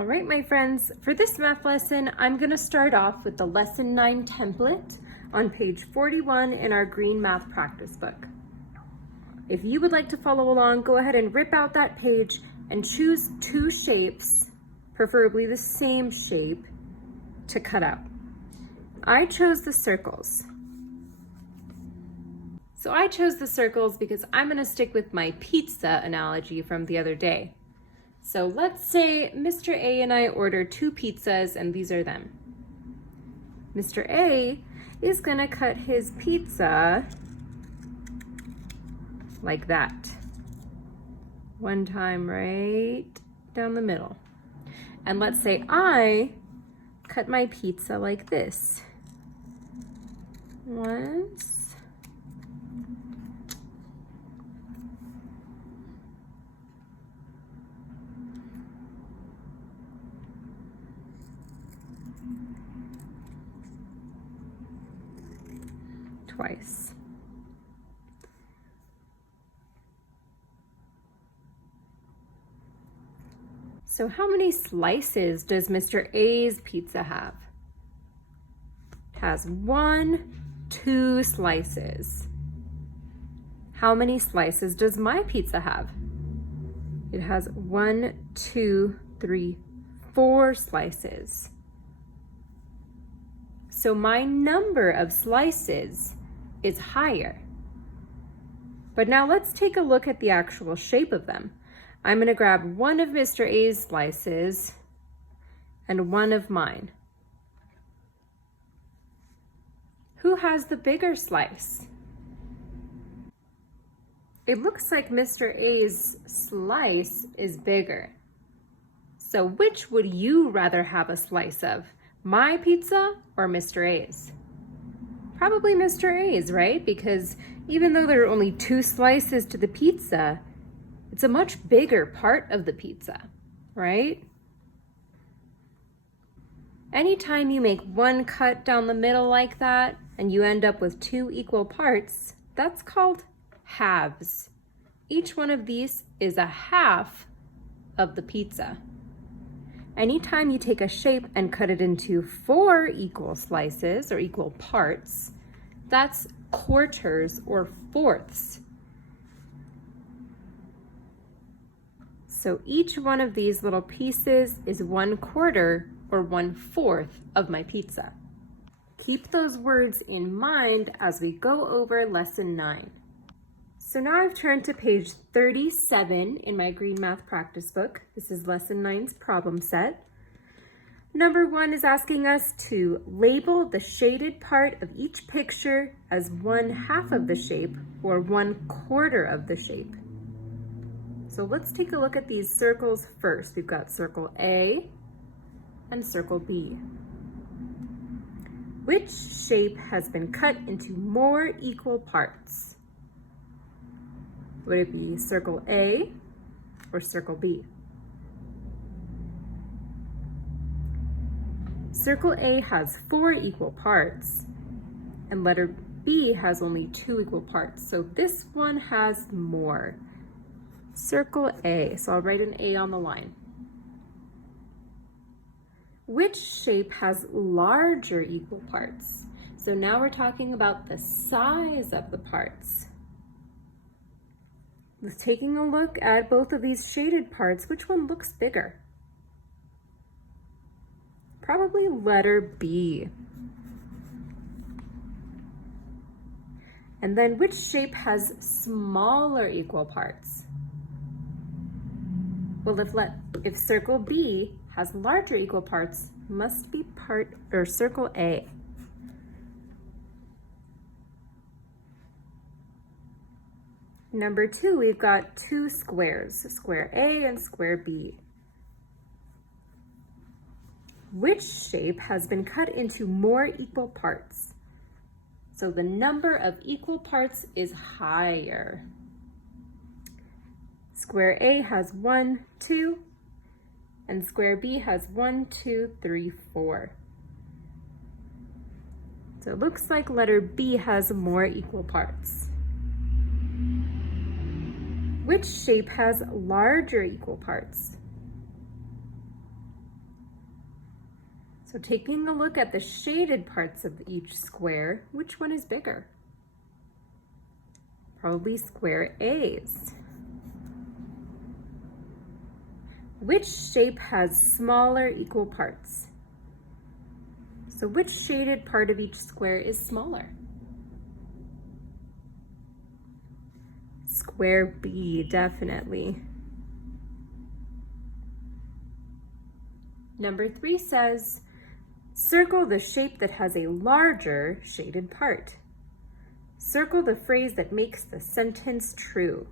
All right, my friends, for this math lesson, I'm going to start off with the Lesson 9 template on page 41 in our green math practice book. If you would like to follow along, go ahead and rip out that page and choose two shapes, preferably the same shape, to cut out. I chose the circles. So I chose the circles because I'm going to stick with my pizza analogy from the other day. So let's say Mr. A and I ordered 2 pizzas and these are them. Mr. A is gonna cut his pizza like that. One time right down the middle. And let's say I cut my pizza like this. Once. Twice. So how many slices does Mr. A's pizza have? It has 2 slices. How many slices does my pizza have? It has 1, 2, 3, 4 slices. So my number of slices is higher. But now let's take a look at the actual shape of them. I'm going to grab one of Mr. A's slices and one of mine. Who has the bigger slice? It looks like Mr. A's slice is bigger. So which would you rather have a slice of? My pizza or Mr. A's? Probably Mr. A's, right? Because even though there are only 2 slices to the pizza, it's a much bigger part of the pizza, right? Anytime you make one cut down the middle like that and you end up with 2 equal parts, that's called halves. Each one of these is a half of the pizza. Anytime you take a shape and cut it into 4 equal slices or equal parts, that's quarters or fourths. So each one of these little pieces is 1/4 or 1/4 of my pizza. Keep those words in mind as we go over lesson 9. So now I've turned to page 37 in my green math practice book. This is lesson 9's problem set. Number 1 is asking us to label the shaded part of each picture as 1/2 of the shape or 1/4 of the shape. So let's take a look at these circles first. We've got circle A and circle B. Which shape has been cut into more equal parts? Would it be circle A or circle B? Circle A has 4 equal parts, and letter B has only 2 equal parts, so this one has more. Circle A, so I'll write an A on the line. Which shape has larger equal parts? So now we're talking about the size of the parts. With taking a look at both of these shaded parts, which one looks bigger? Probably letter B. And then which shape has smaller equal parts? Well, if circle B has larger equal parts, must be circle A. Number 2, we've got 2 squares, square A and square B. Which shape has been cut into more equal parts? So the number of equal parts is higher. Square A has 1, 2, and square B has 1, 2, 3, 4. So it looks like letter B has more equal parts. Which shape has larger equal parts? So taking a look at the shaded parts of each square, which one is bigger? Probably square A's. Which shape has smaller equal parts? So which shaded part of each square is smaller? Square B, definitely. Number 3 says, circle the shape that has a larger shaded part. Circle the phrase that makes the sentence true.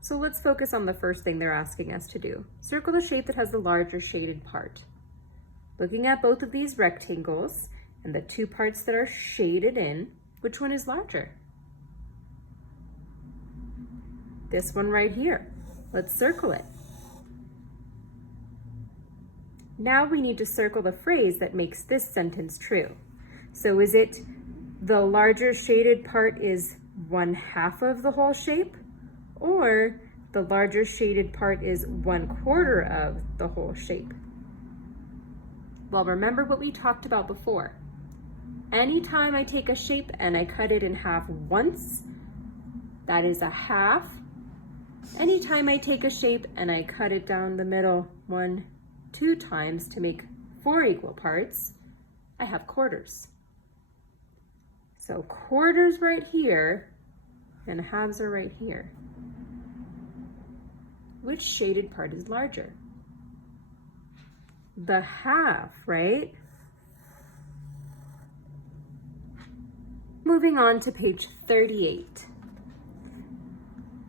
So let's focus on the first thing they're asking us to do. Circle the shape that has the larger shaded part. Looking at both of these rectangles and the two parts that are shaded in, which one is larger? This one right here. Let's circle it. Now we need to circle the phrase that makes this sentence true. So is it the larger shaded part is 1/2 of the whole shape, or the larger shaded part is 1/4 of the whole shape? Well, remember what we talked about before. Anytime I take a shape and I cut it in half once, that is a half. Anytime I take a shape and I cut it down the middle 2 times to make 4 equal parts, I have quarters. So quarters right here and halves are right here. Which shaded part is larger? The half, right? Moving on to page 38.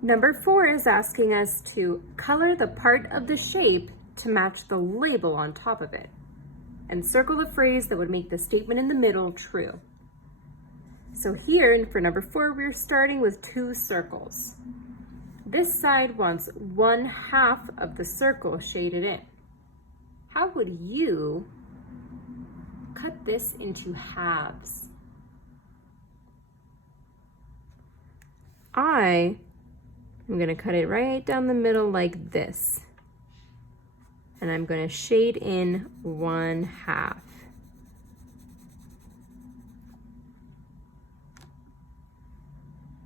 Number 4 is asking us to color the part of the shape to match the label on top of it, and circle the phrase that would make the statement in the middle true. So here, for number 4, we're starting with 2 circles. This side wants 1/2 of the circle shaded in. How would you cut this into halves? I'm gonna cut it right down the middle like this. And I'm going to shade in 1/2.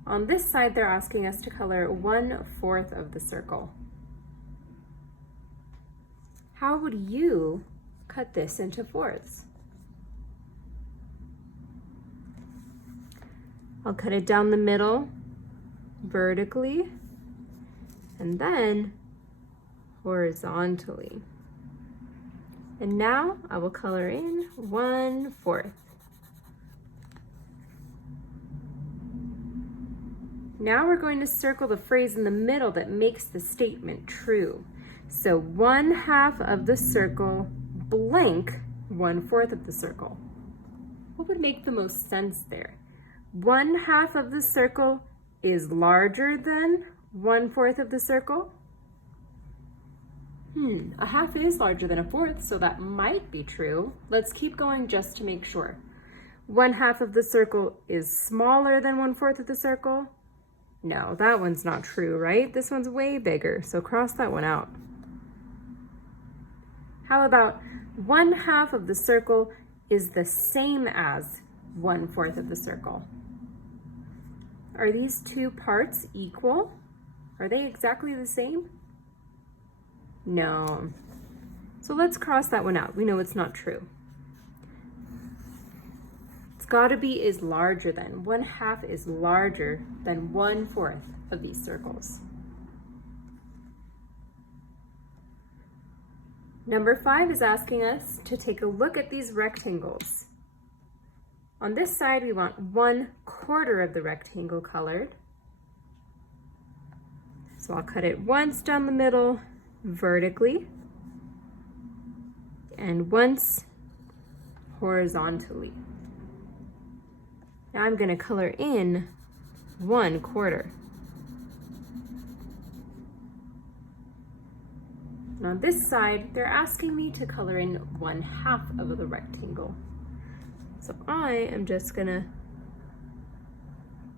On this side, they're asking us to color 1/4 of the circle. How would you cut this into fourths? I'll cut it down the middle vertically and then horizontally. And now I will color in 1/4. Now we're going to circle the phrase in the middle that makes the statement true. So 1/2 of the circle blank 1/4 of the circle. What would make the most sense there? 1/2 of the circle is larger than 1/4 of the circle? A half is larger than a fourth, so that might be true. Let's keep going just to make sure. 1/2 of the circle is smaller than 1/4 of the circle? No, that one's not true, right? This one's way bigger, so cross that one out. How about 1/2 of the circle is the same as 1/4 of the circle? Are these two parts equal? Are they exactly the same? No. So let's cross that one out. We know it's not true. It's got to be is larger than. 1/2 is larger than 1/4 of these circles. Number 5 is asking us to take a look at these rectangles. On this side, we want 1/4 of the rectangle colored. So I'll cut it once down the middle vertically and once horizontally. Now I'm going to color in 1/4. And on this side, they're asking me to color in 1/2 of the rectangle. So I am just going to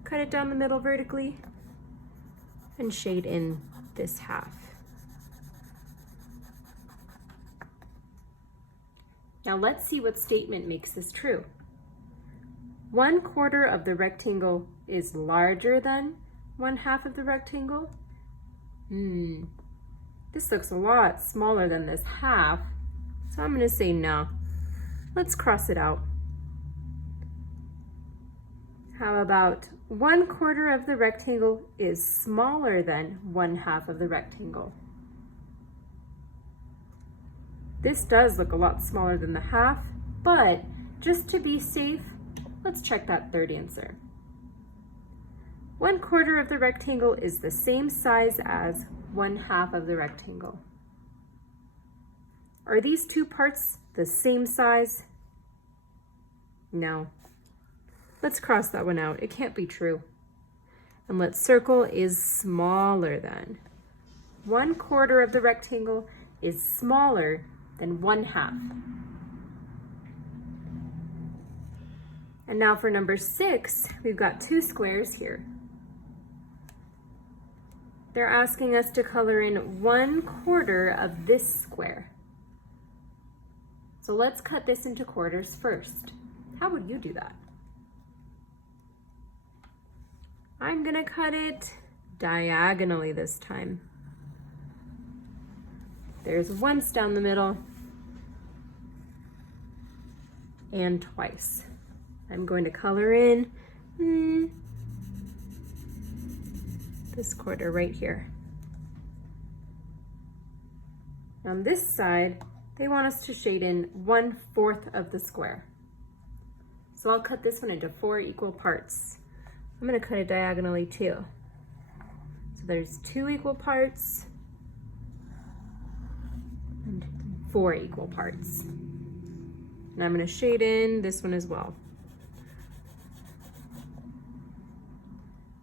cut it down the middle vertically and shade in this half. Now let's see what statement makes this true. 1/4 of the rectangle is larger than 1/2 of the rectangle. This looks a lot smaller than this half, so I'm going to say no. Let's cross it out. How about 1/4 of the rectangle is smaller than 1/2 of the rectangle? This does look a lot smaller than the half, but just to be safe, let's check that third answer. 1/4 of the rectangle is the same size as 1/2 of the rectangle. Are these two parts the same size? No. Let's cross that one out. It can't be true. And let's circle is smaller than. 1/4 of the rectangle is smaller than 1/2. And now for number 6, we've got 2 squares here. They're asking us to color in 1/4 of this square. So let's cut this into quarters first. How would you do that? I'm gonna cut it diagonally this time. There's once down the middle and twice. I'm going to color in this quarter right here. On this side, they want us to shade in 1/4 of the square. So I'll cut this one into 4 equal parts. I'm going to cut it diagonally too. So there's 2 equal parts and 4 equal parts. And I'm going to shade in this one as well.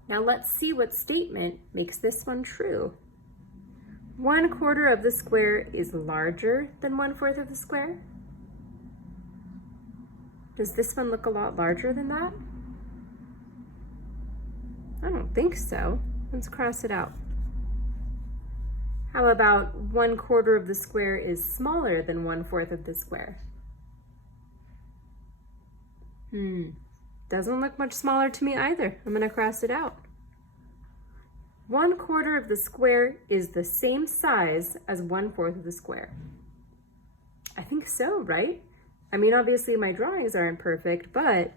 Now let's see what statement makes this one true. 1/4 of the square is larger than 1/4 of the square. Does this one look a lot larger than that? I don't think so. Let's cross it out. How about 1/4 of the square is smaller than 1/4 of the square? Doesn't look much smaller to me either. I'm going to cross it out. 1/4 of the square is the same size as 1/4 of the square. I think so, right? I mean, obviously my drawings aren't perfect, but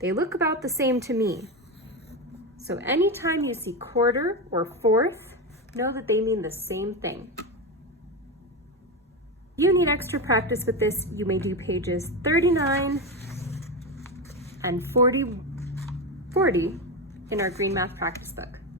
they look about the same to me. So anytime you see quarter or fourth, know that they mean the same thing. If you need extra practice with this, you may do pages 39 and 40 in our Green Math Practice Book.